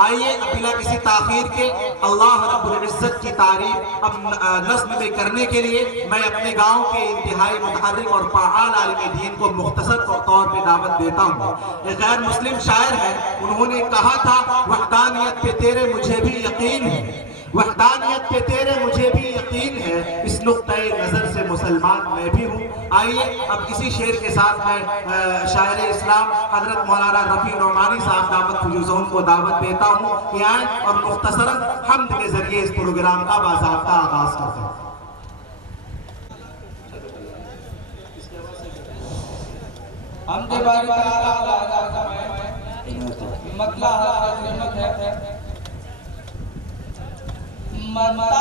आइए बिना किसी ताखीर के अल्लाह रब्बुल इज्जत की तारीफ अब नज़्म में करने के लिए मैं अपने गांव के इंतहाई मुतहर्रिक और फ़आल आलिम दीन को मुख्तसर तौर पे दावत देता हूँ। एक गैर मुस्लिम शायर है, उन्होंने कहा था वहदानियत पे तेरे मुझे भी यकीन है, वहदानियत पे तेरे मुझे भी यकीन है, इस नुक्ते नज़र से मुसलमान मैं भी हूँ। आइए अब इसी शेर के साथ मैं शायर इस्लाम हजरत मौलाना रफ़ी नौमानी साहब दावत फुजूज़ों को दावत देता हूँ कि आए और मुख्तसरन हम्द के जरिए इस प्रोग्राम का बाज़ाब्ता आगाज़ करते हैं। हमारा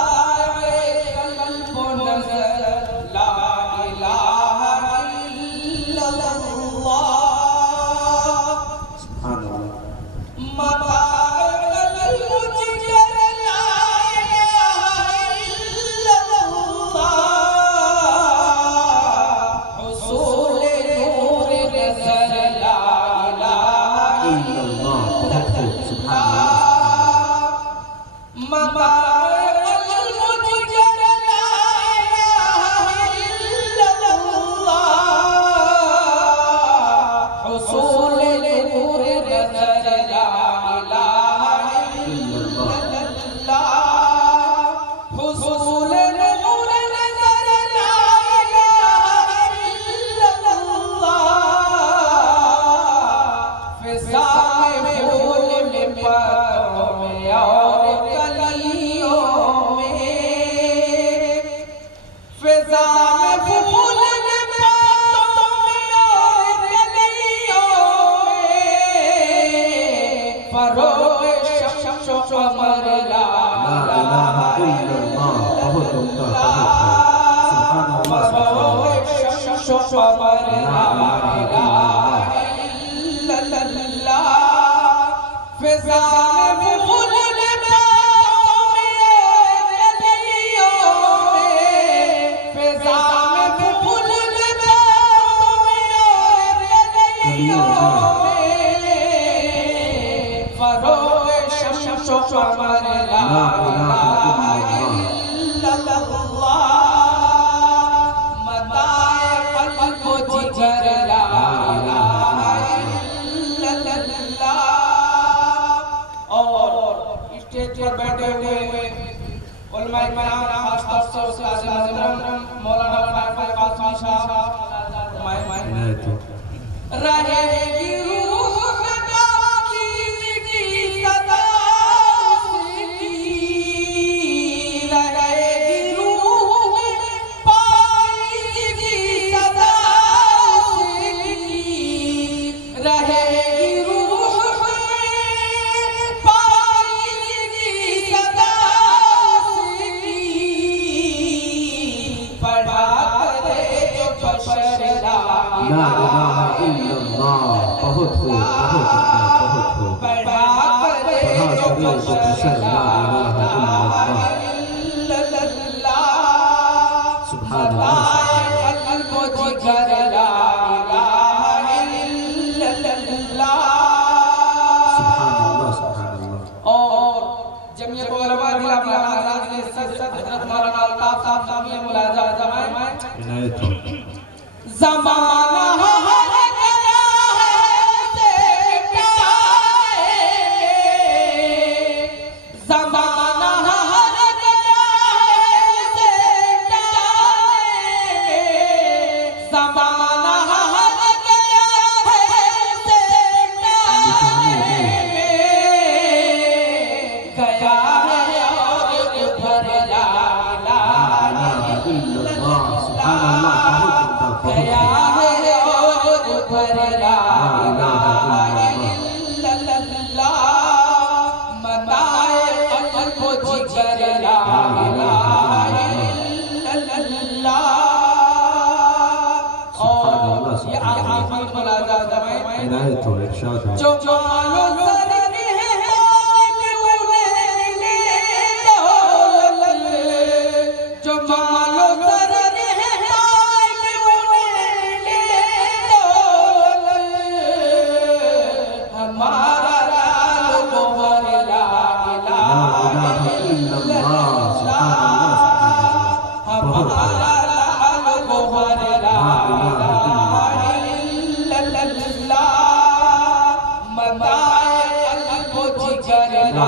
जिगर ला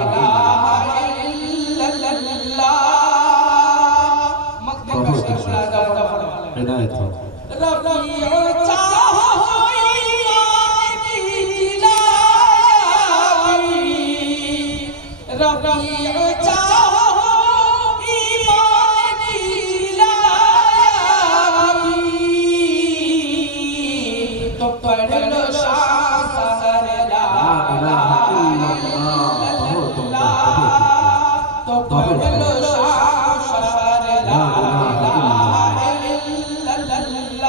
इलाहा इल्लल्लाह। मक्तब का शेर सुनाता फटाफट। इनायत हो। रफ़ीउ चाहो ईमान की जिलावी, रफ़ीउ चाहो ईमान की जिलावी, तो पढ़ लो शाह सहर ला इलाहा इल्लल्लाह, तो पढ़ लो शाह सहर ला इलाहा इल्लल्लाह।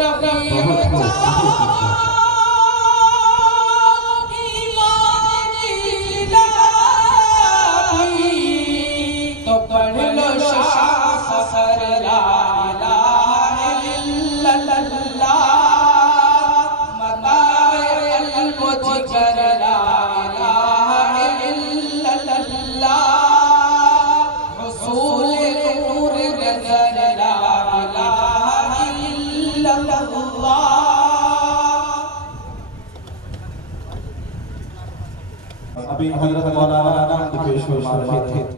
रफ़ीउ चाहो ईमान की जिलावी, तो पढ़ लो शाह सहर ला इलाहा इल्लल्लाह। मताए क़ल्ब जिगर ला इलाहा इल्लल्लाह, हुसूल नूर नज़र ला इलाहा इल्लल्लाह। अभी हज़रत मौलाना पेश फरमा रहे थे।